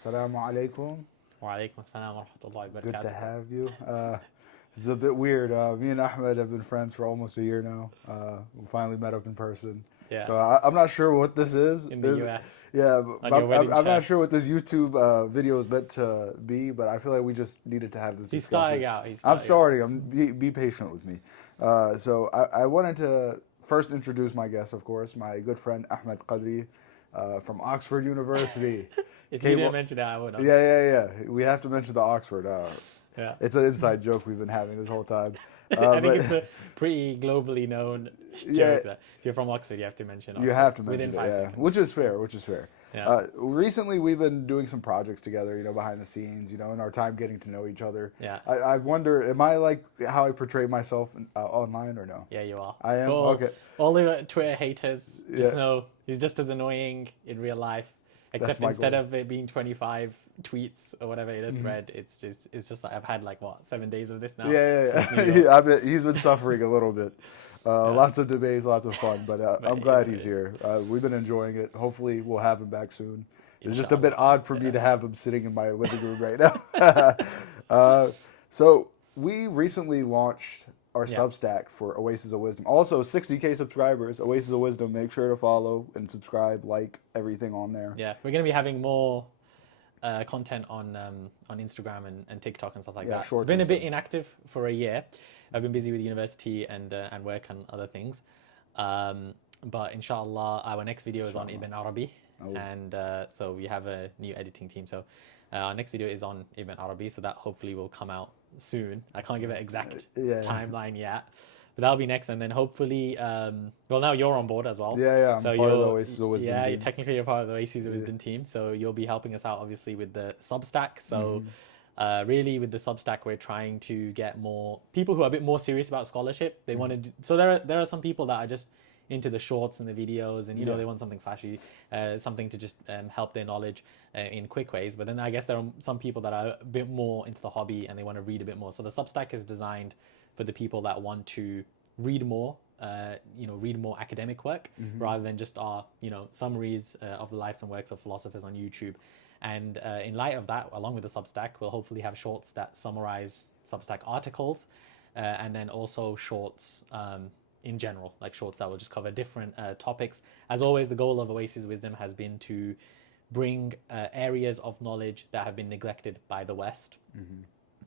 Assalamu alaikum. Wa alaikum assalam wa rahmatullahi wa It's good to barakatuh. have you. This is a bit weird. Me and Ahmed have been friends for almost a year now. We finally met up in person. Yeah, So I'm not sure what this is. in the US, Yeah, on but your wedding I'm chair. not sure what this YouTube video is meant to be, but I feel like we just needed to have this He's discussion. starting out. I'm starting. Be patient with me. So I wanted to first introduce my guest, of course, my good friend Ahmad Qadri from Oxford University. If you didn't mention that, I would have. Yeah. We have to mention the Oxford. Yeah. It's an inside joke we've been having this whole time. I think But it's a pretty globally known Yeah. joke that if you're from Oxford, you have to mention Oxford you have to mention within it, 5 yeah. seconds. Which is fair. Yeah. Recently, we've been doing some projects together, behind the scenes, in our time getting to know each other. Yeah. I wonder, am I like how I portray myself online or no? Yeah, you are. I am? For Okay. all the Twitter haters, just Yeah. know he's just as annoying in real life. Except my instead goal. of it being 25 tweets or whatever in a thread, it's just like I've had like 7 days of this now. since New York. I bet he's been suffering a little bit. Lots of debates, lots of fun, but But I'm it glad is he's what it here. We've been enjoying it. Hopefully, we'll have him back soon. It's just a Inshallah. bit odd for me to have him sitting in my living room right now. So we recently launched our Yeah. Substack for Oasis of Wisdom. Also, 60K subscribers. Oasis of Wisdom. Make sure to follow and subscribe, like everything on there. Yeah, we're gonna be having more content on Instagram and TikTok and stuff like Yeah, that. It's shorts been a and bit stuff. inactive for a year. I've been busy with university and work and other things. But inshallah, our next video is on Ibn Arabi, Oh. and so we have a new editing team. So our next video is on Ibn Arabi, so that hopefully will come out soon. I can't give an exact Yeah. timeline yet, but that'll be next. And then hopefully, well, now you're on board as well. Yeah, I'm So part of the you're Oasis of Wisdom yeah, team. technically you're part of the Oasis of Wisdom team. So you'll be helping us out obviously with the Substack. So really with the Substack, we're trying to get more people who are a bit more serious about scholarship. They want to. So there are some people that are just into the shorts and the videos, and they want something flashy, something to just help their knowledge in quick ways. But then I guess there are some people that are a bit more into the hobby and they want to read a bit more. So the Substack is designed for the people that want to read more, read more academic work rather than just our, summaries of the lives and works of philosophers on YouTube. And in light of that, along with the Substack, we'll hopefully have shorts that summarize Substack articles, and then also shorts in general, like shorts that will just cover different topics. As always, the goal of Oasis Wisdom has been to bring areas of knowledge that have been neglected by the West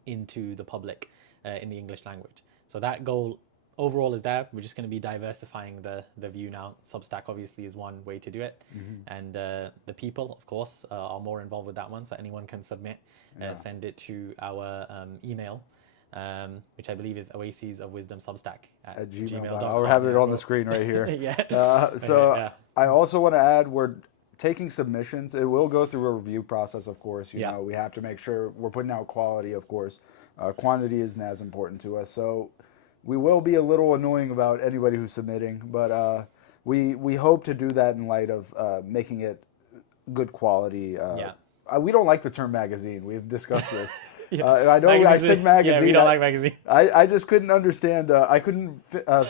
into the public in the English language. So that goal overall is there. We're just going to be diversifying the view now. Substack obviously is one way to do it, and the people, of course, are more involved with that one. So anyone can submit, send it to our email, which I believe is Oasis of Wisdom Substack at gmail.com. I'll have it on the screen right here. Yeah. So I also want to add, we're taking submissions. It will go through a review process, of course. You know, we have to make sure we're putting out quality, of course. Quantity isn't as important to us. So we will be a little annoying about anybody who's submitting, but we hope to do that in light of making it good quality. We don't like the term magazine. We've discussed this. I know I said magazine. Yeah, we don't like magazines. I just couldn't understand. I couldn't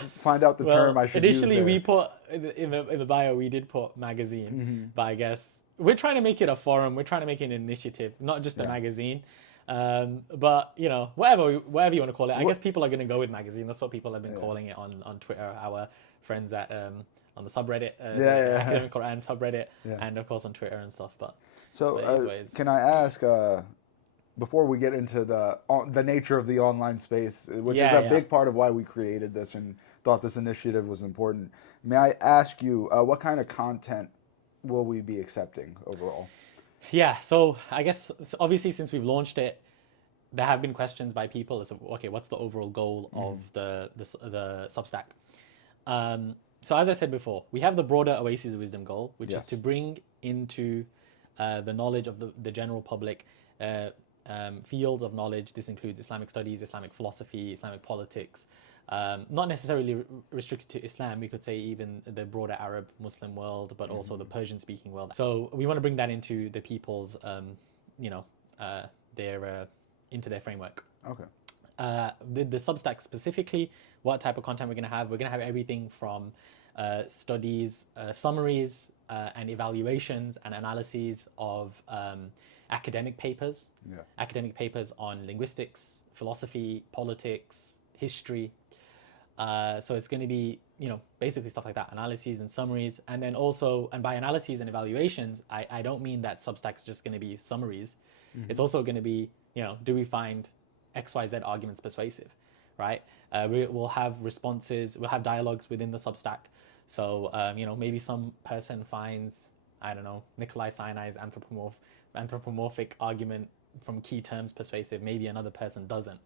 find out the term I should use initially there. we put in the bio we did put magazine, but I guess we're trying to make it a forum. We're trying to make it an initiative, not just a magazine. But whatever you want to call it, I guess people are going to go with magazine. That's what people have been calling it on Twitter. Our friends at on the subreddit, the Academic Quran subreddit, and of course on Twitter and stuff. But can I ask? Before we get into the nature of the online space, which is a big part of why we created this and thought this initiative was important, may I ask you what kind of content will we be accepting overall? Yeah, so I guess obviously since we've launched it, there have been questions by people as okay, what's the overall goal of the Substack? So as I said before, we have the broader Oasis of Wisdom goal, which is to bring into the knowledge of the general public fields of knowledge. This includes Islamic studies, Islamic philosophy, Islamic politics, not necessarily restricted to Islam. We could say even the broader Arab Muslim world, but also the Persian speaking world. So we want to bring that into the people's, into their framework. Okay. With the Substack specifically, what type of content we're going to have everything from studies, summaries, and evaluations and analyses of academic papers, academic papers on linguistics, philosophy, politics, history. So it's going to be, basically stuff like that, analyses and summaries. And then also, and by analyses and evaluations, I don't mean that Substack is just going to be summaries. It's also going to be, do we find XYZ arguments persuasive, right? We'll have responses, we'll have dialogues within the Substack. So, maybe some person finds, I don't know, Nikolai Sinai's anthropomorphic argument from key terms persuasive, maybe another person doesn't.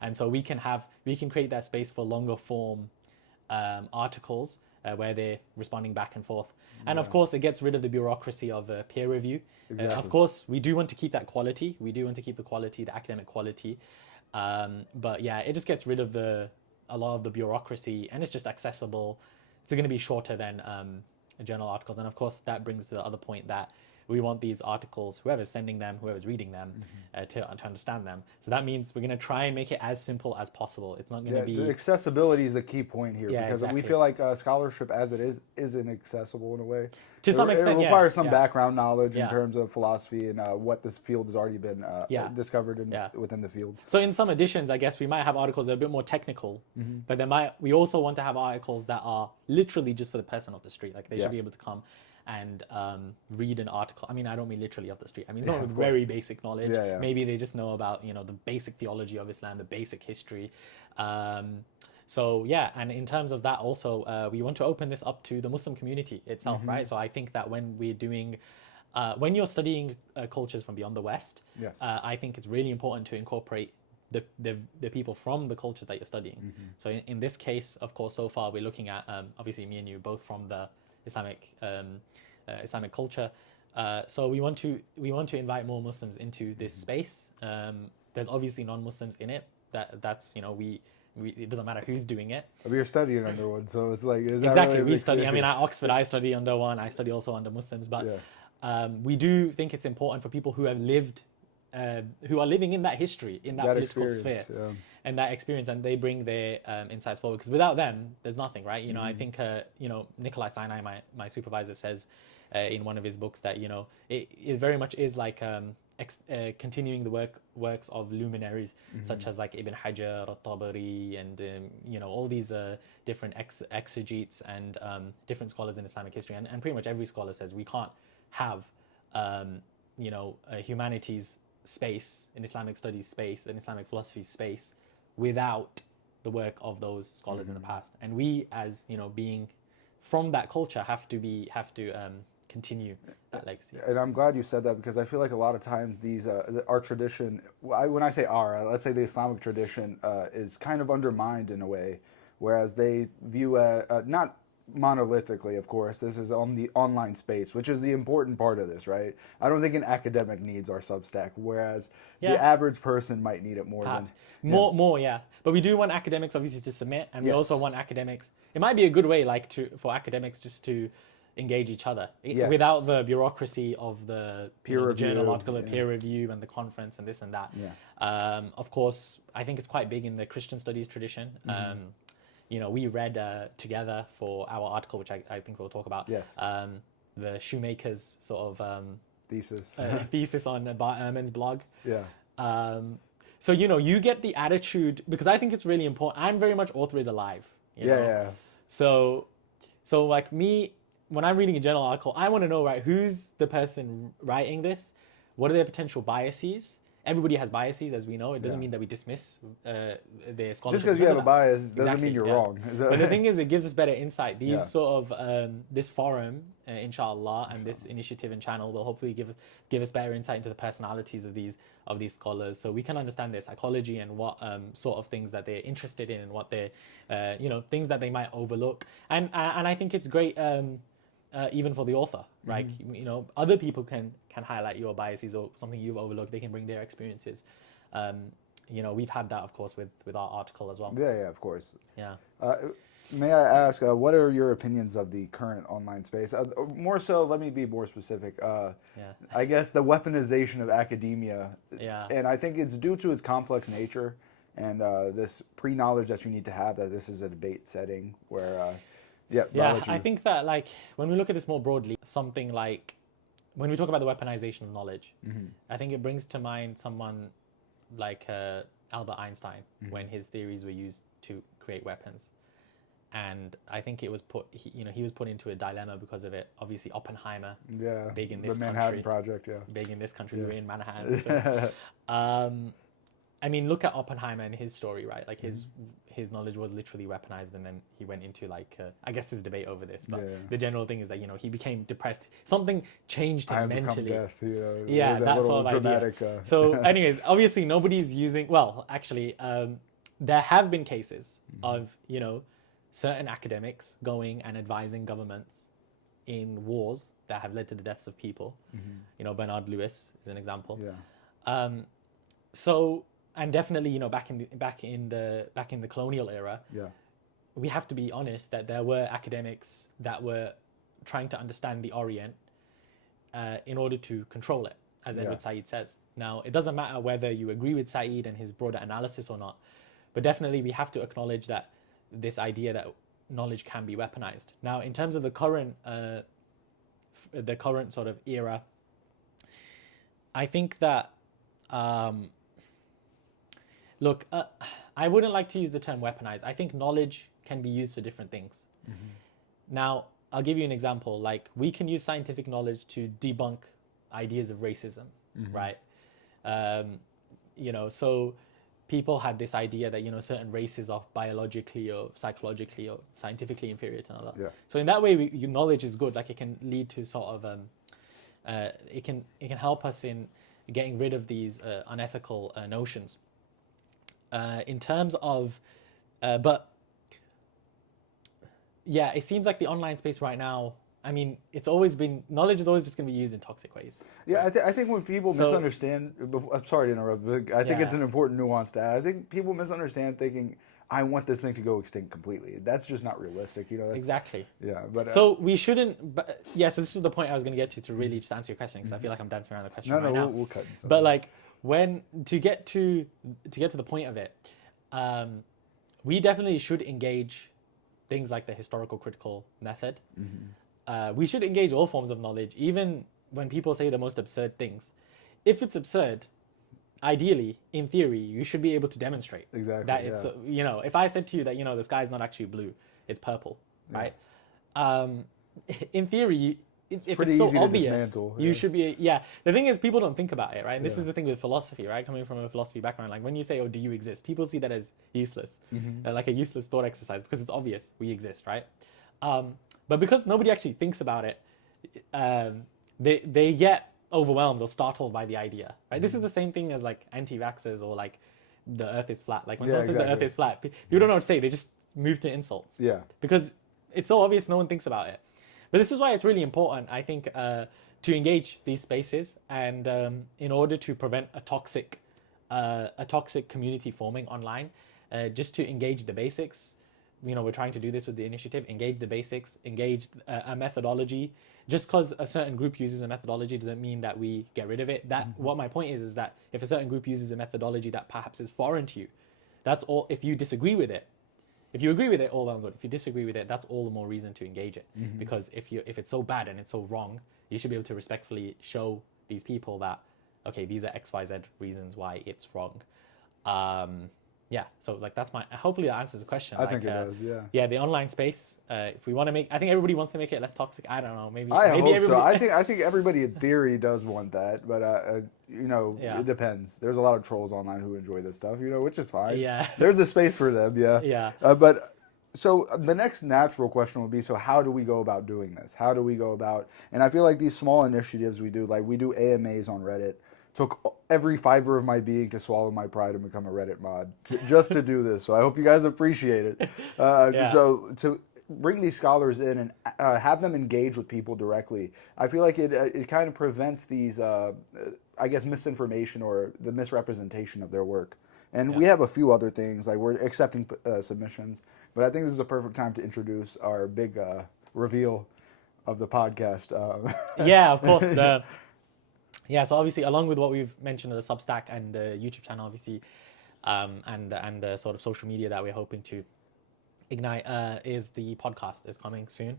And so we can create that space for longer form articles where they're responding back and forth. And of course, it gets rid of the bureaucracy of peer review. Of course, we do want to keep that quality. We do want to keep the quality, the academic quality. But yeah, it just gets rid of a lot of the bureaucracy, and it's just accessible. It's going to be shorter than journal articles. And of course, that brings to the other point that we want these articles, whoever's sending them, whoever's reading them, to understand them. So that means we're going to try and make it as simple as possible. It's not going to be... The accessibility is the key point here, because we feel like scholarship as it is inaccessible in a way. To some extent, it requires some background knowledge in terms of philosophy and what this field has already been discovered within the field. So in some editions, I guess we might have articles that are a bit more technical, but we also want to have articles that are literally just for the person off the street. Like they should be able to come and read an article. I mean, I don't mean literally off the street. I mean, someone with very basic knowledge. Maybe they just know about, the basic theology of Islam, the basic history. So yeah, and in terms of that also, we want to open this up to the Muslim community itself, right? So I think that when we're doing, when you're studying cultures from beyond the West, I think it's really important to incorporate the people from the cultures that you're studying. So in this case, of course, so far we're looking at, obviously me and you both from the Islamic culture. So we want to invite more Muslims into this space. There's obviously non-Muslims in it. That's it doesn't matter who's doing it. But you're studying under one, so it's like exactly. We study. I mean, at Oxford, I study under one. I study also under Muslims, but we do think it's important for people who have lived, who are living in that history, in that political sphere, and that experience, and they bring their insights forward. Because without them, there's nothing, right? I think Nikolai Sinai, my supervisor, says in one of his books that it very much is like continuing the works of luminaries such as like Ibn Hajar, Tabari, and all these different exegetes and different scholars in Islamic history, and pretty much every scholar says we can't have a humanities space, an Islamic studies space, an Islamic philosophy space without the work of those scholars in the past. And we, as being from that culture, have to continue that legacy. And I'm glad you said that, because I feel like a lot of times our tradition, when I say let's say the Islamic tradition, is kind of undermined in a way, whereas they view not monolithically, of course, this is on the online space, which is the important part of this, right? I don't think an academic needs our Substack, whereas the average person might need it more Perhaps. than... More. But we do want academics obviously to submit, and we also want academics... It might be a good way for academics just to engage each other without the bureaucracy of the the journal article, the peer review, and the conference and this and that. Of course, I think it's quite big in the Christian studies tradition. We read together for our article, which I think we'll talk about. The shoemaker's sort of thesis on Bar Ehrman's blog. So you get the attitude, because I think it's really important. I'm very much author is alive. So like me, when I'm reading a journal article, I want to know, right, who's the person writing this? What are their potential biases? Everybody has biases, as we know. It doesn't mean that we dismiss their scholarship. Just because you have a bias doesn't mean you're wrong. But the thing is, it gives us better insight. These sort of this forum, inshallah, and this initiative and channel will hopefully give us better insight into the personalities of these scholars, so we can understand their psychology and what sort of things that they're interested in, and what they're things that they might overlook. And I think it's great. Even for the author, right? Other people can highlight your biases or something you've overlooked. They can bring their experiences. We've had that, of course, with our article as well. Yeah, of course. May I ask, what are your opinions of the current online space? More so, let me be more specific. I guess the weaponization of academia. And I think it's due to its complex nature and this pre-knowledge that you need to have that this is a debate setting where Yeah, Yeah, I think that like when we look at this more broadly, something like when we talk about the weaponization of knowledge, I think it brings to mind someone like Albert Einstein when his theories were used to create weapons. And I think it was he was put into a dilemma because of it. Obviously, Oppenheimer, big in this the Manhattan country, Project, big in this country. We were in Manhattan. So, I mean, look at Oppenheimer and his story, right? Like his knowledge was literally weaponized, and then he went into like I guess there's debate over this, but the general thing is that he became depressed. Something changed him mentally. Death, yeah, that sort of dramatic, idea. So, anyways, obviously nobody's using. Well, actually, there have been cases of certain academics going and advising governments in wars that have led to the deaths of people. Bernard Lewis is an example. Yeah. So, and definitely, back in the colonial era, we have to be honest that there were academics that were trying to understand the Orient in order to control it, as Edward Said says. Now, it doesn't matter whether you agree with Said and his broader analysis or not, but definitely we have to acknowledge that this idea that knowledge can be weaponized. Now, in terms of the current sort of era, I think that look, I wouldn't like to use the term weaponized. I think knowledge can be used for different things. Now, I'll give you an example. Like, we can use scientific knowledge to debunk ideas of racism, right? So people had this idea that, certain races are biologically or psychologically or scientifically inferior to another. Yeah. So in that way, knowledge is good. Like, it can lead to sort of, it can help us in getting rid of these unethical notions. In terms of, but yeah, it seems like the online space right now, I mean, knowledge is always just going to be used in toxic ways. Yeah, right? I think when people misunderstand, I'm sorry to interrupt, but I think it's an important nuance to add. I think people misunderstand thinking, I want this thing to go extinct completely. That's just not realistic. That's, exactly. Yeah, but so we shouldn't. But yeah, so this is the point I was going to get to really just answer your question, because I feel like I'm dancing around the question right now. We'll cut. But like to get to the point of it, we definitely should engage things like the historical critical method. We should engage all forms of knowledge, even when people say the most absurd things. If it's absurd, ideally, in theory, you should be able to demonstrate that it's, if I said to you that, the sky is not actually blue, it's purple, right? In theory, if it's so obvious, you should be, the thing is, people don't think about it, right? And this is the thing with philosophy, right? Coming from a philosophy background, like when you say, oh, do you exist? People see that as useless, like a useless thought exercise, because it's obvious we exist, right? But because nobody actually thinks about it, they get overwhelmed or startled by the idea, right? This is the same thing as like anti-vaxxers or like the earth is flat. Like when someone says the earth is flat, people don't know what to say. They just move to insults. Yeah. Because it's so obvious, no one thinks about it. But this is why it's really important, I think, to engage these spaces, and in order to prevent a toxic community forming online, just to engage the basics. We're trying to do this with the initiative, engage the basics, engage a methodology. Just because a certain group uses a methodology doesn't mean that we get rid of it. What my point is that if a certain group uses a methodology that perhaps is foreign to you, that's all. If you disagree with it, if you agree with it, all well and good. If you disagree with it, that's all the more reason to engage it. Because if it's so bad and it's so wrong, you should be able to respectfully show these people that, okay, these are XYZ reasons why it's wrong. So like that's hopefully that answers the question. I think it does, Yeah, the online space, if we want to I think everybody wants to make it less toxic. I don't know, maybe I hope everybody... so. I think everybody in theory does want that, but it depends. There's a lot of trolls online who enjoy this stuff, which is fine. Yeah. There's a space for them, Yeah. So the next natural question would be, so how do we go about doing this? How do we go about, and I feel like these small initiatives we do, like we do AMAs on Reddit, took every fiber of my being to swallow my pride and become a Reddit mod just to do this. So I hope you guys appreciate it. So to bring these scholars in and have them engage with people directly, I feel like it kind of prevents these, misinformation or the misrepresentation of their work. And we have a few other things, like we're accepting submissions, but I think this is the perfect time to introduce our big reveal of the podcast. Yeah, of course. So obviously, along with what we've mentioned, the Substack and the YouTube channel, obviously, and the sort of social media that we're hoping to Ignite is the podcast is coming soon.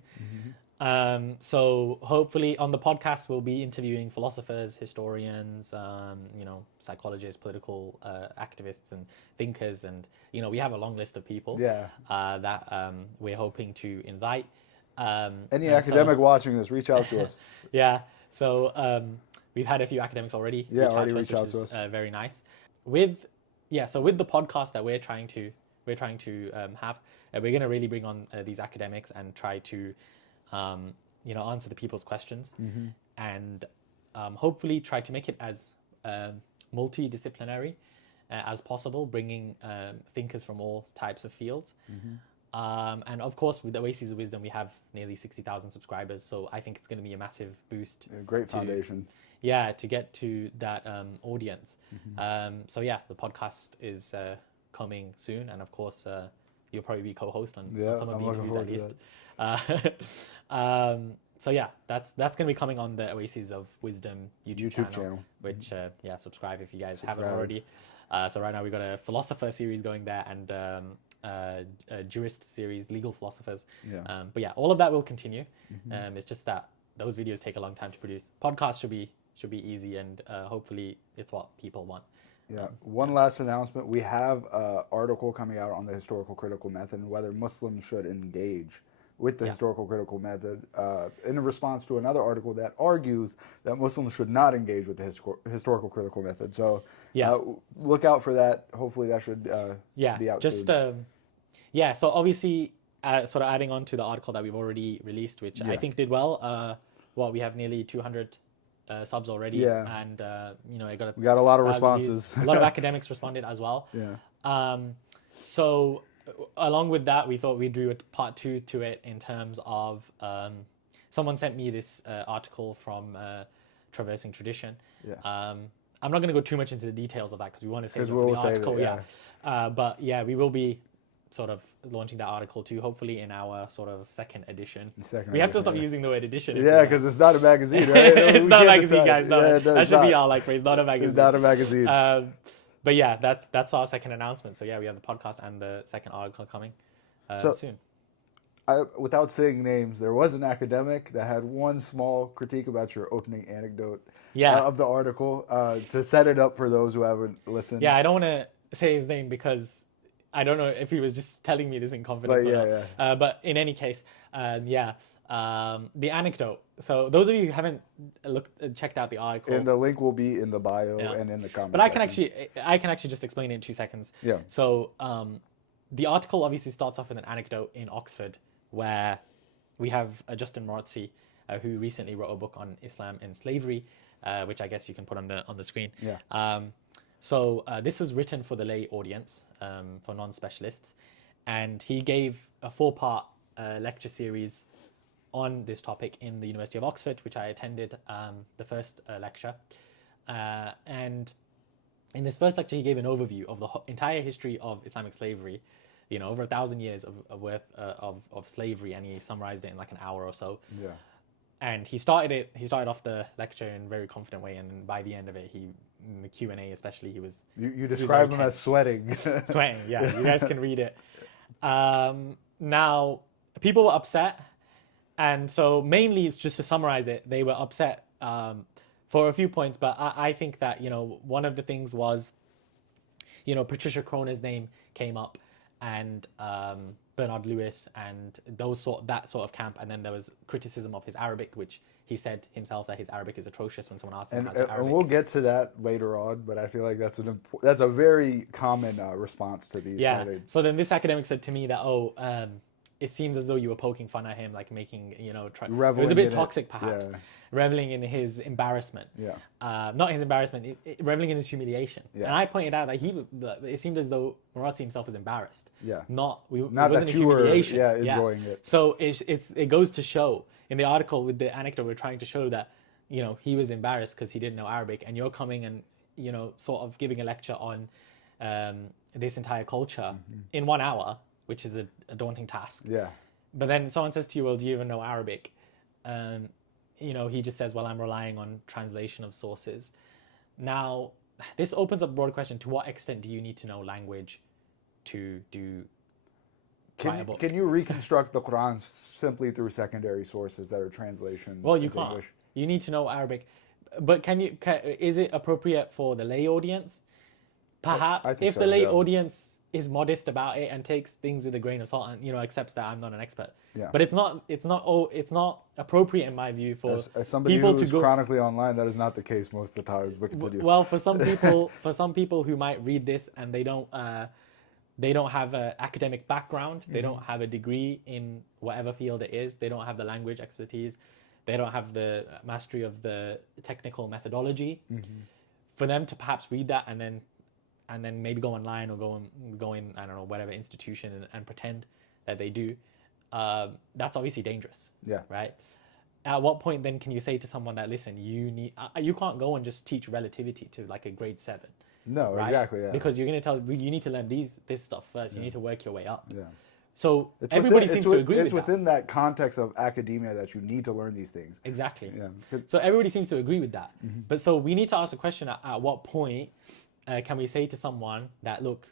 So hopefully on the podcast we'll be interviewing philosophers, historians, psychologists, political activists, and thinkers, and we have a long list of people that we're hoping to invite. Any academic watching this, reach out to us. Yeah. So we've had a few academics already reach out to us, which is very nice. So with the podcast that we're trying to have, we're going to really bring on these academics and try to answer the people's questions, and hopefully try to make it as multidisciplinary as possible, bringing thinkers from all types of fields. And of course, with Oasis of Wisdom, we have nearly 60,000 subscribers, so I think it's going to be a massive boost. Great foundation. Yeah, to get to that audience. So yeah, the podcast is coming soon, and of course, you'll probably be co-host on some of the interviews at least. So yeah, that's going to be coming on the Oasis of Wisdom YouTube channel. Which subscribe if you guys haven't already. So right now we've got a philosopher series going there, and a jurist series, legal philosophers. But yeah, all of that will continue. It's just that those videos take a long time to produce. Podcasts should be easy, and hopefully it's what people want. One last announcement: we have an article coming out on the historical critical method and whether Muslims should engage with the historical critical method, in response to another article that argues that Muslims should not engage with the historical critical method. So look out for that. Hopefully that should be out soon. So obviously, sort of adding on to the article that we've already released, which I think did well. We have nearly 200 subs already, and we got a lot of responses. A lot of academics responded as well. So along with that, we thought we'd do a part 2 to it in terms of someone sent me this article from Traversing Tradition. I'm not going to go too much into the details of that because we want to save it for the article. But yeah, we will be sort of launching that article too, hopefully in our sort of second edition. We have to stop using the word edition. Because it's not a magazine, right? It's not a magazine, guys. No, that should be our phrase. Not a magazine. It's not a magazine. But yeah, that's our second announcement. So yeah, we have the podcast and the second article coming soon. Without saying names, there was an academic that had one small critique about your opening anecdote of the article, to set it up for those who haven't listened. I don't want to say his name because I don't know if he was just telling me this in confidence or not. But in any case, the anecdote. So those of you who haven't checked out the article, and the link will be in the bio and in the comments. But I can actually just explain it in 2 seconds. So the article obviously starts off with an anecdote in Oxford, where we have Justin Morazzi, who recently wrote a book on Islam and slavery, which I guess you can put on the screen. So this was written for the lay audience, for non-specialists, and he gave a 4-part lecture series on this topic in the University of Oxford, which I attended the first lecture. And in this first lecture, he gave an overview of the entire history of Islamic slavery, over 1,000 years of worth of slavery, and he summarized it in like an hour or so. And he started off the lecture in a very confident way, and by the end of it, in the Q&A especially, he was... You describe him as sweating. Sweating, yeah. You guys can read it. Now, people were upset, and so mainly, it's just to summarize it, they were upset for a few points, but I think that, one of the things was, Patricia Croner's name came up, and Bernard Lewis, and that sort of camp, and then there was criticism of his Arabic, which he said himself that his Arabic is atrocious when someone asks him how's your Arabic. And we'll get to that later on, but I feel like that's a very common response to these. So then this academic said to me that it seems as though you were poking fun at him, like making it was a bit toxic perhaps. Reveling in his embarrassment. Not his embarrassment, reveling in his humiliation. And I pointed out that it seemed as though Morazzi himself was embarrassed. Not it wasn't a humiliation. Enjoying it. So it goes to show, in the article with the anecdote, we're trying to show that, he was embarrassed because he didn't know Arabic, and you're coming and, sort of giving a lecture on this entire culture in 1 hour, which is a daunting task. But then someone says to you, well, do you even know Arabic? He just says, well, I'm relying on translation of sources. Now, this opens up a broad question. To what extent do you need to know language to do write a book. Can you reconstruct the Quran simply through secondary sources that are translations Well, you into can't. English? You need to know Arabic. But is it appropriate for the lay audience? Perhaps I think if so, the lay yeah. audience is modest about it and takes things with a grain of salt and accepts that I'm not an expert. Yeah. But it's not appropriate in my view for As somebody people to who's go. chronically online, that is not the case most of the time. But continue. Well, for some people who might read this and they don't have an academic background, they don't have a degree in whatever field it is, they don't have the language expertise, they don't have the mastery of the technical methodology. For them to perhaps read that and then maybe go online or go in I don't know, whatever institution and pretend that they do, that's obviously dangerous. Yeah. Right. At what point then can you say to someone that, listen, you can't go and just teach relativity to like a grade 7. No, Right? exactly. Yeah. Because you're going to tell you need to learn this stuff first. You need to work your way up. Yeah. So everybody seems to agree with it's that. within that context of academia that you need to learn these things. Exactly. Yeah. So everybody seems to agree with that. But so we need to ask a question: at what point can we say to someone that, look,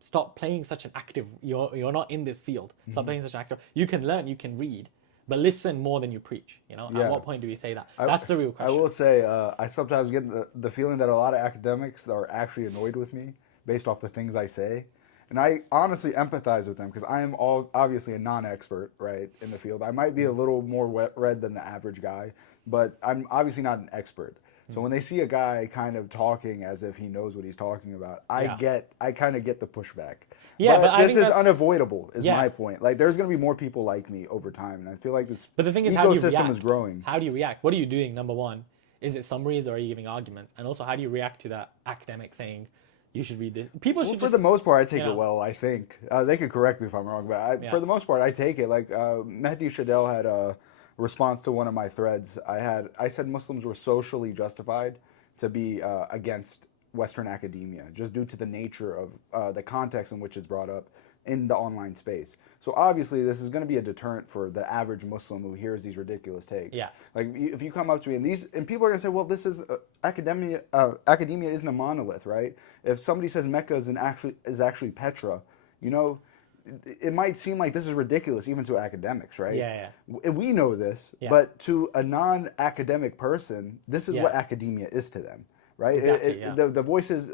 stop playing such an active. You're not in this field. Stop playing such an active. You can learn. You can read. But listen more than you preach. At what point do we say that? That's the real question. I will say, I sometimes get the feeling that a lot of academics are actually annoyed with me based off the things I say. And I honestly empathize with them because I am obviously a non-expert, right, in the field. I might be a little more read than the average guy, but I'm obviously not an expert. So when they see a guy kind of talking as if he knows what he's talking about, I kind of get the pushback. Yeah, but I this think is that's unavoidable, is Yeah. my point. Like, there's going to be more people like me over time, and I feel like this But the thing is, how do you ecosystem react? is growing. How do you react? What are you doing? Number one, is it summaries or are you giving arguments? And also, how do you react to that academic saying you should read this? People should For just, the most part, I take you know. it well, I think. They could correct me if I'm wrong, but for the most part, I take it. Like, Mehdi Shadel had a response to one of my threads. I said Muslims were socially justified to be against Western academia, just due to the nature of the context in which it's brought up in the online space. So obviously, this is going to be a deterrent for the average Muslim who hears these ridiculous takes. Yeah. Like, if you come up to me and people are going to say, well, this is academia. Academia isn't a monolith, right? If somebody says Mecca is actually Petra, it might seem like this is ridiculous even to academics, right? Yeah. We know this, but to a non-academic person, this is what academia is to them, right? Exactly, The voices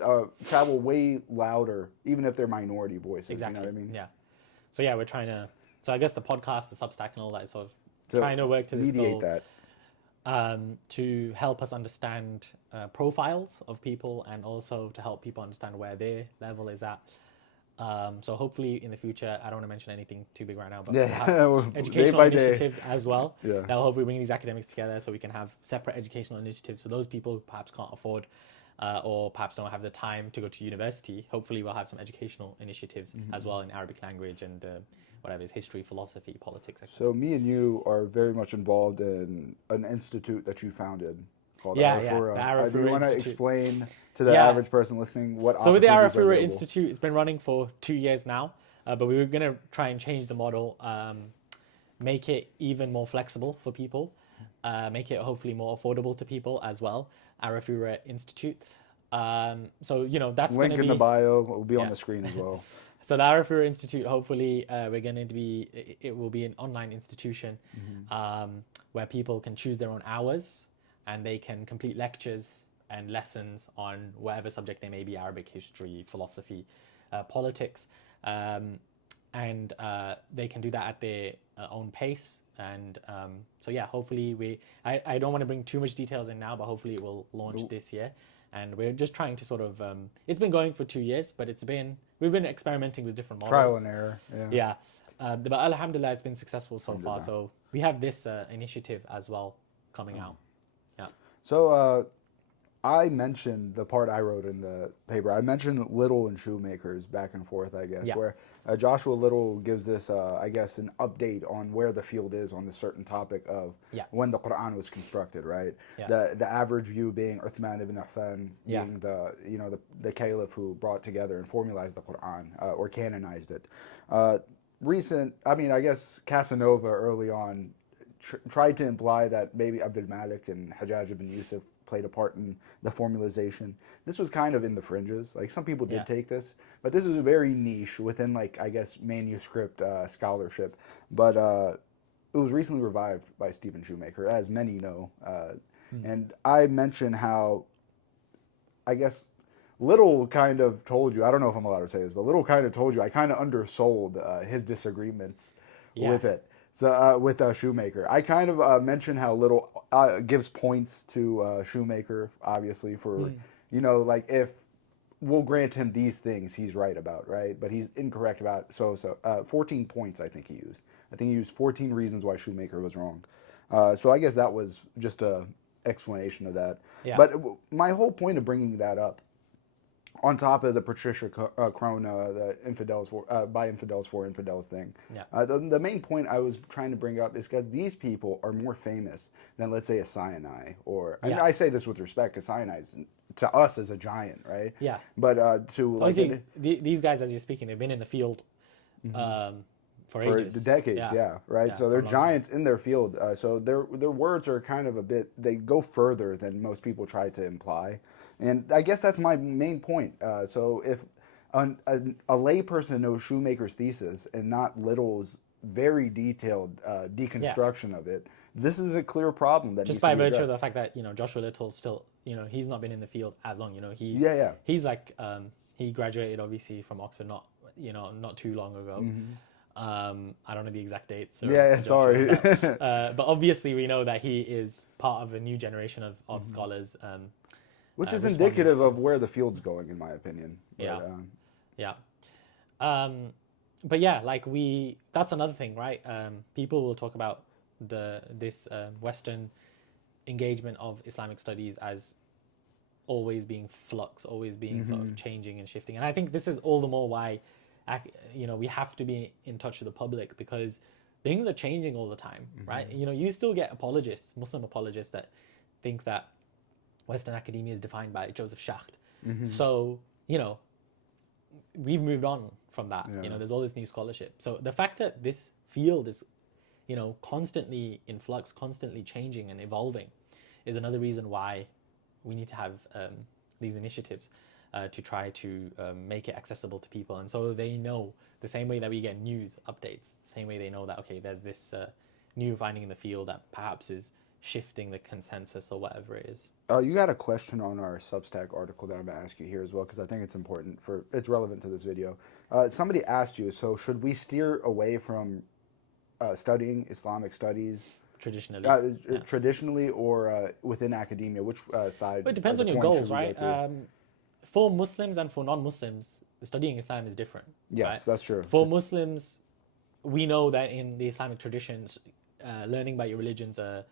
travel way louder, even if they're minority voices. Exactly. You know what I mean? Yeah. So we're trying to. So I guess the podcast, the Substack, and all that sort of trying to work to this mediate goal. that. To help us understand profiles of people and also to help people understand where their level is at. So hopefully in the future, I don't want to mention anything too big right now, but we'll have educational initiatives as well. Yeah. That will hopefully bring these academics together so we can have separate educational initiatives for those people who perhaps can't afford or perhaps don't have the time to go to university. Hopefully we'll have some educational initiatives as well in Arabic language and whatever is history, philosophy, politics. Etc. So me and you are very much involved in an institute that you founded called the Arafura. Do you want to Institute. explain to the average person listening what So with the opportunities are Arafura available? Institute, it's been running for 2 years now, but we were going to try and change the model, make it even more flexible for people, make it hopefully more affordable to people as well. Arafura Institute. So that's going Link to be in the bio will be on the screen as well. So the Arafura Institute, hopefully, we're going to be. It will be an online institution where people can choose their own hours and they can complete lectures and lessons on whatever subject they may be: Arabic, history, philosophy, politics, and they can do that at their own pace. And hopefully I don't want to bring too much details in now, but hopefully it will launch this year. And we're just trying to sort of, it's been going for 2 years, but we've been experimenting with different models. Trial and error. Yeah. But alhamdulillah, it's been successful so far. So we have this initiative as well coming out. Yeah. So I mentioned the part I wrote in the paper. I mentioned Little and Shoemakers back and forth, I guess, where Joshua Little gives this, I guess, an update on where the field is on this certain topic of when the Quran was constructed, right? Yeah. The average view being Uthman ibn Affan being the caliph who brought together and formalized the Quran or canonized it. I guess Casanova early on tried to imply that maybe Abdul Malik and Hajjaj ibn Yusuf played a part in the formalization. This was kind of in the fringes. Like some people did Yeah. take this, but this is very niche within like I guess manuscript scholarship. But it was recently revived by Stephen Shoemaker, as many know. And I mentioned how I guess Little kind of told you, I don't know if I'm allowed to say this, but Little kind of told you I kind of undersold his disagreements Yeah. with it. So with Shoemaker, I kind of mentioned how Little gives points to Shoemaker, obviously for, like if we'll grant him these things he's right about, right? But he's incorrect about 14 points I think he used. I think he used 14 reasons why Shoemaker was wrong. So I guess that was just a explanation of that. Yeah. But my whole point of bringing that up, on top of the Patricia Crone, the infidels by infidels for infidels thing, Yeah. the main point I was trying to bring up is because these people are more famous than, let's say, a Sinai, or and Yeah. I say this with respect, because Sinai to us is a giant, right? Yeah. But to So like obviously, these guys, as you're speaking, they've been in the field for for ages. decades, yeah, right. Yeah, So for they're a long time. giants in their field. So their words are kind of a bit. They go further than most people try to imply, and I guess that's my main point. So if a layperson knows Shoemaker's thesis and not Little's very detailed deconstruction of it, this is a clear problem that Just needs by to be virtue of addressed. the fact that Joshua Little's still he's not been in the field as long. Yeah. He's like he graduated obviously from Oxford not too long ago. I don't know the exact dates. Yeah, for Joshua, sorry. but obviously we know that he is part of a new generation of scholars. Which is responding indicative to- of where the field's going, in my opinion. But, Yeah. Yeah. But yeah, like that's another thing, right? People will talk about this Western engagement of Islamic studies as always being flux, always being sort of changing and shifting. And I think this is all the more why, we have to be in touch with the public, because things are changing all the time, right? You still get apologists, Muslim apologists, that think that Western academia is defined by Joseph Schacht. So, we've moved on from that. Yeah. There's all this new scholarship. So the fact that this field is, constantly in flux, constantly changing and evolving, is another reason why we need to have these initiatives to try to make it accessible to people. And so they know, the same way that we get news updates, the same way they know that, okay, there's this new finding in the field that perhaps is shifting the consensus or whatever it is. You got a question on our Substack article that I'm going to ask you here as well, because I think it's important it's relevant to this video. Somebody asked you, so should we steer away from studying Islamic studies Traditionally. traditionally or within academia? Which side? But it depends or on the your coin goals, should we right? go to? For Muslims and for non-Muslims, studying Islam is different. Yes, right? that's true. For Muslims, we know that in the Islamic traditions, learning about your religions are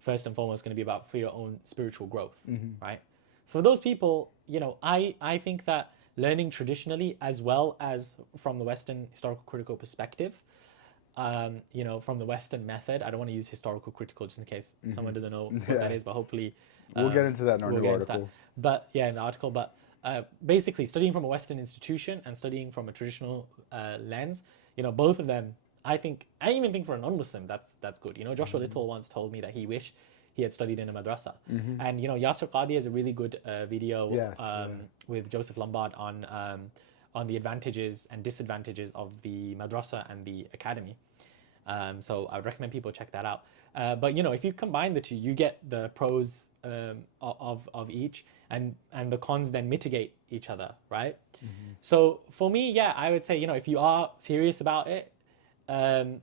first and foremost going to be about for your own spiritual growth, right? So for those people, I think that learning traditionally as well as from the Western historical critical perspective, from the Western method. I don't want to use historical critical just in case someone doesn't know what that is, but hopefully We'll get into that in our we'll new get into article. that. But yeah, in the article. But basically, studying from a Western institution and studying from a traditional lens, both of them. I even think for a non-Muslim, that's good. Joshua Little once told me that he wished he had studied in a madrasa, and Yasser Qadri has a really good video with Joseph Lombard on the advantages and disadvantages of the madrasa and the academy. So I would recommend people check that out. But if you combine the two, you get the pros of each, and the cons then mitigate each other, right? So for me, yeah, I would say if you are serious about it, then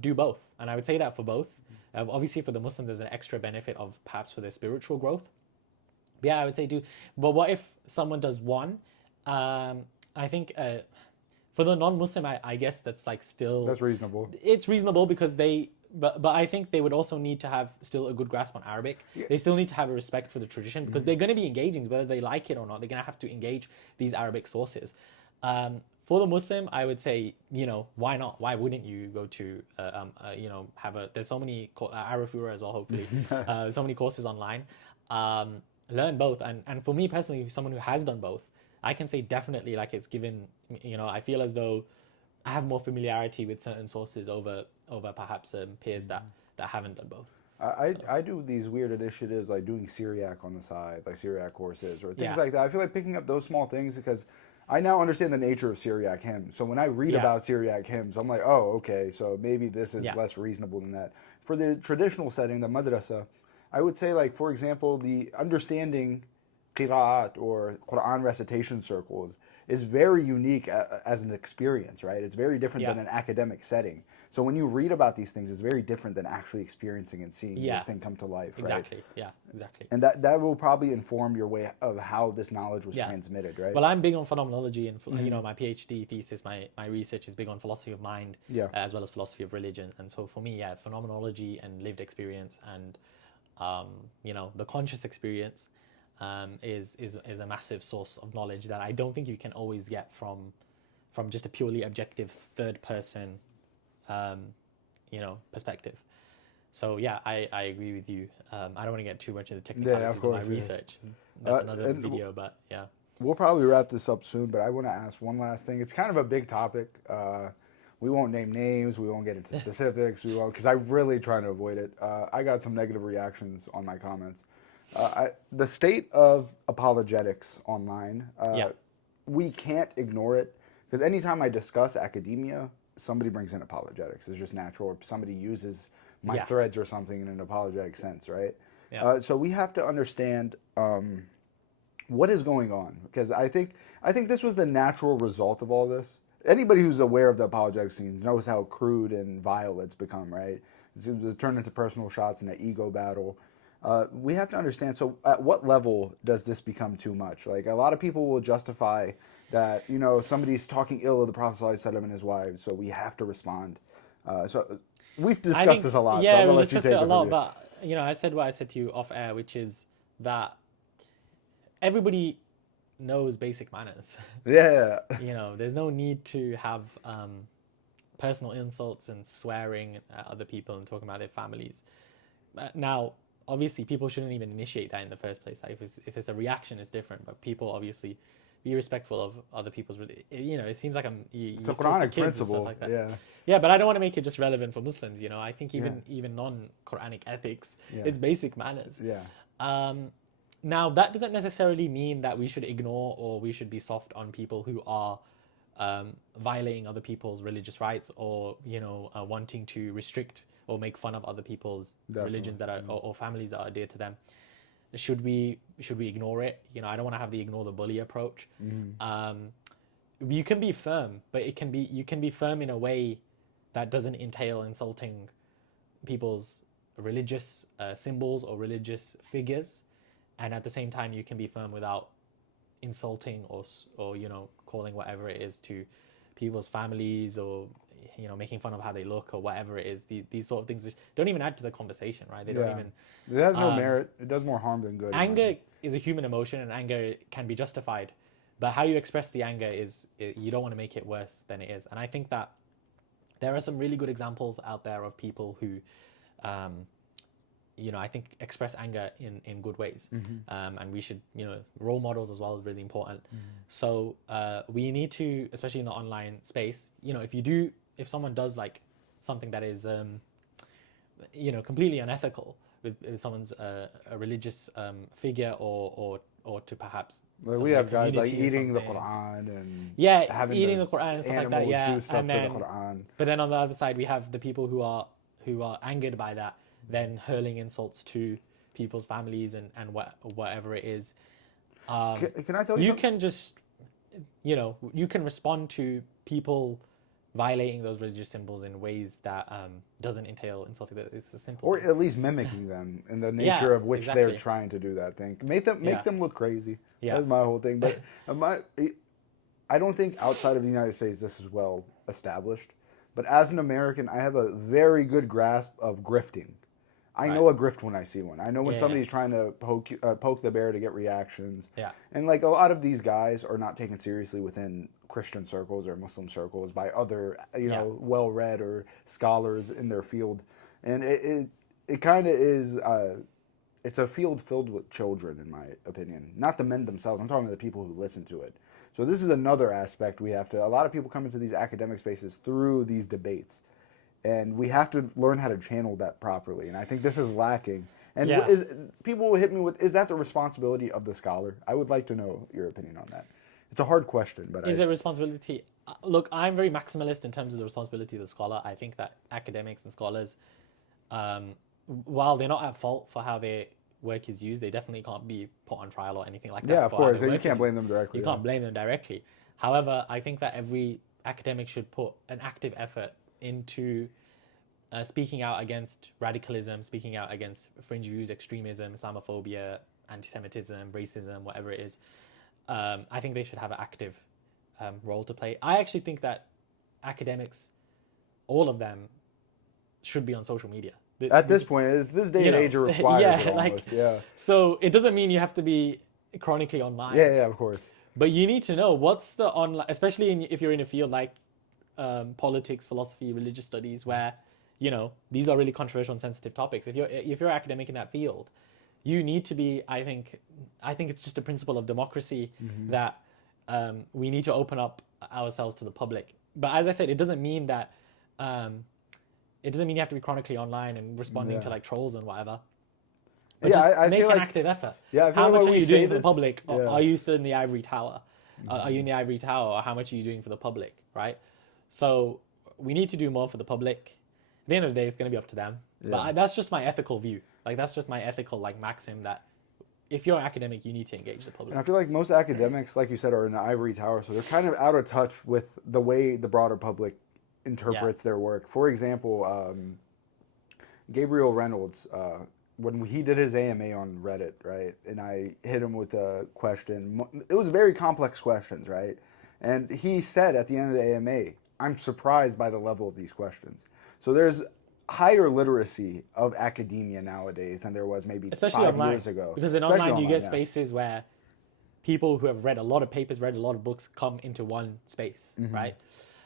do both, and I would say that for both. Obviously, for the Muslim, there's an extra benefit of perhaps for their spiritual growth. But yeah, I would say do. But what if someone does one? I think for the non-Muslim, I guess that's still That's reasonable. It's reasonable because but I think they would also need to have still a good grasp on Arabic. Yeah. They still need to have a respect for the tradition because they're going to be engaging, whether they like it or not. They're going to have to engage these Arabic sources. For the Muslim, I would say, why not? Why wouldn't you go to, there's so many, Arafura as well, hopefully, so many courses online. Learn both. And for me personally, someone who has done both, I can say definitely it's given, I feel as though I have more familiarity with certain sources over perhaps peers that haven't done both. I do these weird initiatives like doing Syriac on the side, like Syriac courses or things Yeah. like that. I feel like picking up those small things because I now understand the nature of Syriac hymns. So when I read Yeah. about Syriac hymns, I'm like, oh, okay, so maybe this is Yeah. less reasonable than that. For the traditional setting, the madrasa, I would say, like, for example, the understanding qira'at or Quran recitation circles is very unique as an experience, right? It's very different Yeah. than an academic setting. So when you read about these things, it's very different than actually experiencing and seeing Yeah. this thing come to life, right? Exactly. Yeah. Exactly. And that will probably inform your way of how this knowledge was Yeah. transmitted, right? Well, I'm big on phenomenology, and my PhD thesis, my research is big on philosophy of mind, Yeah. as well as philosophy of religion. And so for me, yeah, phenomenology and lived experience, and the conscious experience, is a massive source of knowledge that I don't think you can always get from just a purely objective third person, perspective. So yeah, I agree with you. I don't want to get too much into the Yeah, technicalities of of my course. Yeah. research. That's another And video, but yeah. we'll probably wrap this up soon, but I want to ask one last thing. It's kind of a big topic. We won't name names. We won't get into specifics. We won't, because I'm really trying to avoid it. I got some negative reactions on my comments. The state of apologetics online, Yeah. we can't ignore it because anytime I discuss academia, somebody brings in apologetics. It's just natural. Or somebody uses my Yeah. threads or something in an apologetic sense, right? Yeah. So we have to understand what is going on because I think this was the natural result of all this. Anybody who's aware of the apologetic scene knows how crude and vile it's become, right? It's turned into personal shots and an ego battle. We have to understand. So, at what level does this become too much? Like a lot of people will justify that somebody's talking ill of the Prophet ﷺ and his wives, so we have to respond. So, we've I discussed think, this a lot. So I'm yeah, gonna we let you discussed it take a it from lot, here. but I said what I said to you off air, which is that everybody knows basic manners. Yeah, There's no need to have personal insults and swearing at other people and talking about their families. Now, obviously, people shouldn't even initiate that in the first place. Like if it's a reaction, it's different. But people obviously be respectful of other people's. It seems like you it's a just talk to Quranic kids and stuff principle. like that. Yeah, Yeah, but I don't want to make it just relevant for Muslims. I think yeah, even non-Quranic ethics, yeah, it's basic manners. yeah. Now that doesn't necessarily mean that we should ignore or we should be soft on people who are violating other people's religious rights or wanting to restrict or make fun of other people's Definitely. religions that are or families that are dear to them. Should we ignore it? I don't want to have the ignore the bully approach. You can be firm, but you can be firm in a way that doesn't entail insulting people's religious symbols or religious figures, and at the same time you can be firm without insulting or calling whatever it is to people's families or making fun of how they look or whatever it is. These sort of things don't even add to the conversation, right? They don't even. It has no merit. It does more harm than good. Anger is a human emotion, and anger can be justified, but how you express the anger you don't want to make it worse than it is. And I think that there are some really good examples out there of people who I think express anger in good ways. And we should, role models as well is really important. So we need to, especially in the online space, if someone does like something that is, completely unethical with someone's a religious figure or to perhaps We have guys like community or eating the something. Quran and Yeah, having eating the Quran and stuff like that. animals Yeah, do stuff and to the then, Quran. but then on the other side, we have the people who are angered by that, then hurling insults to people's families and whatever it is. Can I tell you You something? can just, you can respond to people violating those religious symbols in ways that doesn't entail insulting. It's a simple Or thing. at least mimicking them in the nature Yeah, of which they're exactly. trying to do that thing. Make Yeah. them look crazy. Yeah. That's my whole thing. But I don't think outside of the United States this is well established. But as an American, I have a very good grasp of grifting. I Right. know a grift when I see one. I know when Yeah, somebody's trying to poke the bear to get reactions. Yeah. And like a lot of these guys are not taken seriously within Christian circles or Muslim circles by other, well-read or scholars in their field. And it kind of is, it's a field filled with children, in my opinion. Not the men themselves. I'm talking about the people who listen to it. So this is another aspect we have to, a lot of people come into these academic spaces through these debates. and we have to learn how to channel that properly. And I think this is lacking. And Yeah. people will hit me with, is that the responsibility of the scholar? I would like to know your opinion on that. It's a hard question, but Is it responsibility? Look, I'm very maximalist in terms of the responsibility of the scholar. I think that academics and scholars, while they're not at fault for how their work is used, they definitely can't be put on trial or anything like that. yeah, of for how course, their you work is can't blame used. them directly. You yeah. can't blame them directly. However, I think that every academic should put an active effort into speaking out against radicalism, speaking out against fringe views, extremism, Islamophobia, anti-Semitism, racism, whatever it is. I think they should have an active role to play. I actually think that academics, all of them, should be on social media. At this point, this day and age requires it almost. Yeah. So it doesn't mean you have to be chronically online. Yeah, of course. But you need to know what's the online, especially if you're in a field like politics, philosophy, religious studies, where these are really controversial and sensitive topics. If you're an academic in that field, you need to be. I think it's just a principle of democracy that we need to open up ourselves to the public. But as I said, it doesn't mean that it doesn't mean you have to be chronically online and responding to like trolls and whatever. But just make an active effort. Yeah, I feel how like much are you doing for the this, public? yeah. Are you still in the ivory tower? Are you in the ivory tower? Or how much are you doing for the public? Right. So we need to do more for the public. At the end of the day, it's going to be up to them. Yeah. But that's just my ethical view. Like that's just my ethical maxim that if you're an academic, you need to engage the public. And I feel like most academics, like you said, are in the ivory tower, so they're kind of out of touch with the way the broader public interprets their work. For example, Gabriel Reynolds, when he did his AMA on Reddit, right, and I hit him with a question, it was very complex questions, right? And he said at the end of the AMA, I'm surprised by the level of these questions. So there's higher literacy of academia nowadays than there was maybe especially 5 online, years ago. because in online you get spaces where people who have read a lot of papers, read a lot of books, come into one space, right?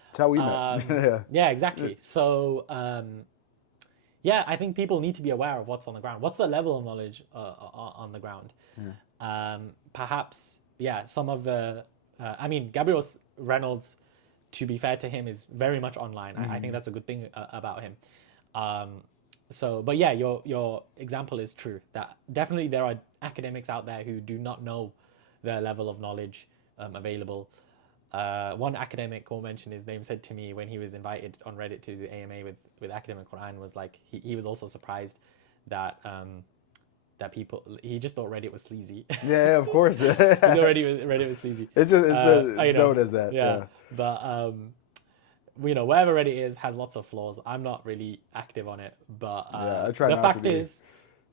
That's how we met. Yeah, exactly. So I think people need to be aware of what's on the ground. What's the level of knowledge on the ground? Perhaps, some of the... Gabriel Reynolds, to be fair to him, is very much online. I think that's a good thing about him. But your example is true. That definitely there are academics out there who do not know the level of knowledge available. One academic, won't mention his name, said to me when he was invited on Reddit to the AMA with Academic Quran, was like he was also surprised that that people, he just thought Reddit was sleazy. Yeah, of course. He thought Reddit was sleazy. It's known as that. Yeah. But wherever Reddit is has lots of flaws. I'm not really active on it, but I try the not to fact be. is,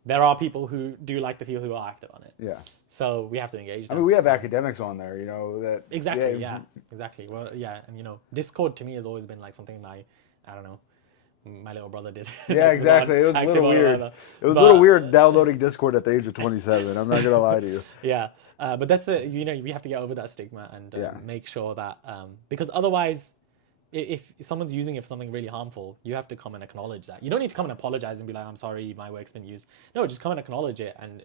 there are people who do like the field who are active on it. Yeah. So we have to engage them. I mean, we have academics on there, that... Exactly, exactly. Well, yeah, and Discord to me has always been like something my little brother did. Yeah, exactly. It was a little weird. It was a little weird downloading Discord at the age of 27. I'm not going to lie to you. Yeah. But that's we have to get over that stigma and make sure that, because otherwise, if someone's using it for something really harmful, you have to come and acknowledge that. You don't need to come and apologize and be like, I'm sorry, my work's been used. No, just come and acknowledge it and,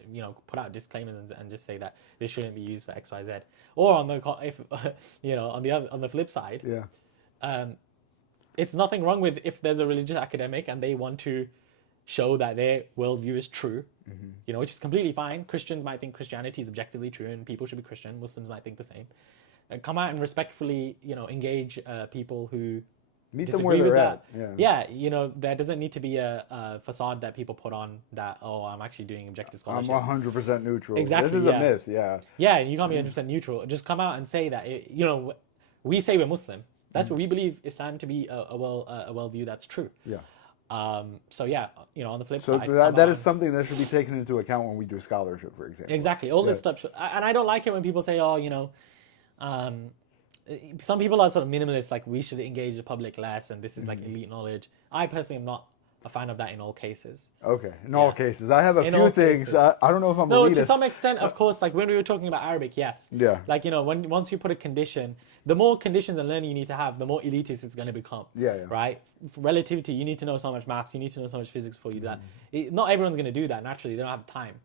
put out disclaimers and just say that this shouldn't be used for X, Y, Z. Or on the flip side, it's nothing wrong with if there's a religious academic and they want to show that their worldview is true, which is completely fine. Christians might think Christianity is objectively true and people should be Christian. Muslims might think the same. Come out and respectfully, engage people who meet disagree them where with they're that. Yeah, there doesn't need to be a facade that people put on that, I'm actually doing objective scholarship. I'm 100% neutral. Exactly. This is a myth, yeah. Yeah, and you can't be 100% neutral. Just come out and say that, we say we're Muslim. That's what we believe Islam to be a worldview that's true. Yeah. On the flip side. So that is something that should be taken into account when we do scholarship, for example. Exactly. All this stuff. And I don't like it when people say, some people are sort of minimalist, like we should engage the public less and this is like elite knowledge. I personally am not a fan of that in all cases. Okay, in all cases. I have a few things. I don't know if I'm elitist. To some extent, of course, like when we were talking about Arabic, yes. Yeah. Like, once you put a condition, the more conditions and learning you need to have, the more elitist it's going to become. Yeah. Right? For relativity, you need to know so much maths, you need to know so much physics before you do that. Not everyone's going to do that, naturally. They don't have time.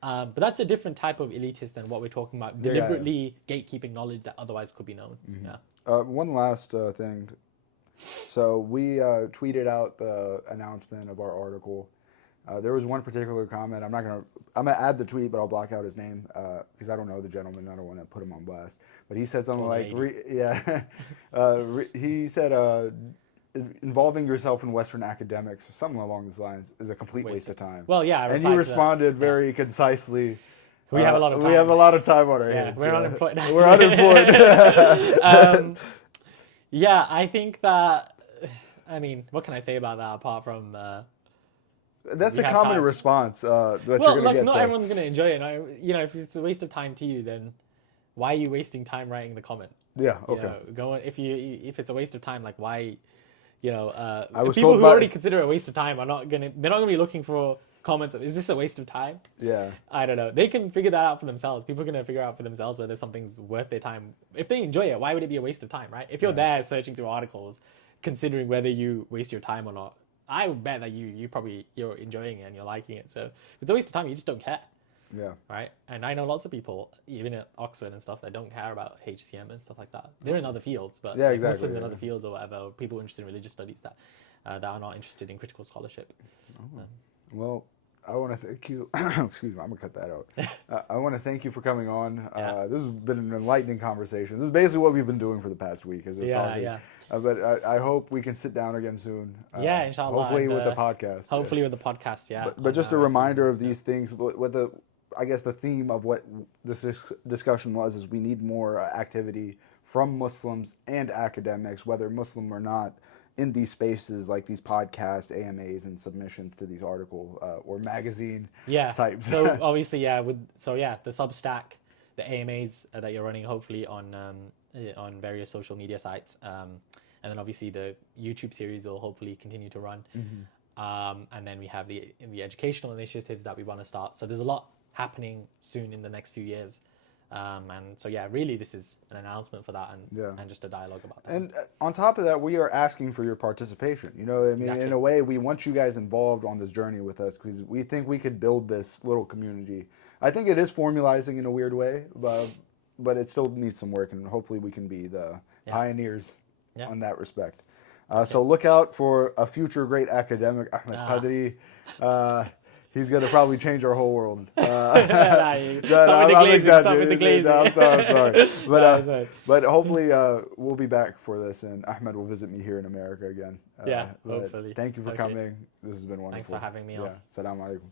But that's a different type of elitist than what we're talking about. Deliberately gatekeeping knowledge that otherwise could be known. Yeah. One last thing. So we tweeted out the announcement of our article. There was one particular comment. I'm gonna add the tweet, but I'll block out his name because I don't know the gentleman. I don't want to put him on blast. But he said something like, he said, involving yourself in Western academics, something along these lines, is a complete waste of time. Well, yeah, and you responded very concisely. We have a lot of time. We have a lot of time on our hands. We're unemployed. We're unemployed. Yeah, I think that. I mean, what can I say about that apart from? That's a common response. Well, look, not everyone's going to enjoy it. If it's a waste of time to you, then why are you wasting time writing the comment? Yeah. Okay. If it's a waste of time, like why? People who already consider it a waste of time are not gonna. They're not gonna be looking for comments of, is this a waste of time? Yeah. I don't know. They can figure that out for themselves. People are gonna figure out for themselves whether something's worth their time. If they enjoy it, why would it be a waste of time, right? If you're there searching through articles, considering whether you waste your time or not, I would bet that you're enjoying it and you're liking it. So if it's a waste of time, you just don't care. Yeah. Right. And I know lots of people, even at Oxford and stuff, that don't care about HCM and stuff like that. They're in other fields, but Muslims in other fields or whatever, or people interested in religious studies that are not interested in critical scholarship. Well, I want to thank you. Excuse me, I'm gonna cut that out. I want to thank you for coming on. This has been an enlightening conversation. This is basically what we've been doing for the past week. Is just talking. But I hope we can sit down again soon. Inshallah. Hopefully with the podcast. Hopefully with the podcast, But just a reminder of these things. I guess the theme of what this discussion is we need more activity from Muslims and academics, whether Muslim or not, in these spaces like these podcasts, AMAs, and submissions to these article or magazine types. So obviously, the Substack, the AMAs that you're running, hopefully on various social media sites, and then obviously the YouTube series will hopefully continue to run, and then we have the educational initiatives that we want to start. So there's a lot happening soon in the next few years. And so, really, this is an announcement for that and just a dialogue about that. And on top of that, we are asking for your participation. You know what I mean? Exactly. In a way, we want you guys involved on this journey with us because we think we could build this little community. I think it is formalizing in a weird way, but it still needs some work, and hopefully we can be the pioneers on that respect. So look out for a future great academic, Ahmad Qadri. He's going to probably change our whole world. Stop with the glazing. I'm sorry. But hopefully we'll be back for this, and Ahmad will visit me here in America again. Hopefully. Thank you for coming. This has been wonderful. Thanks for having me on. Assalamu alaikum.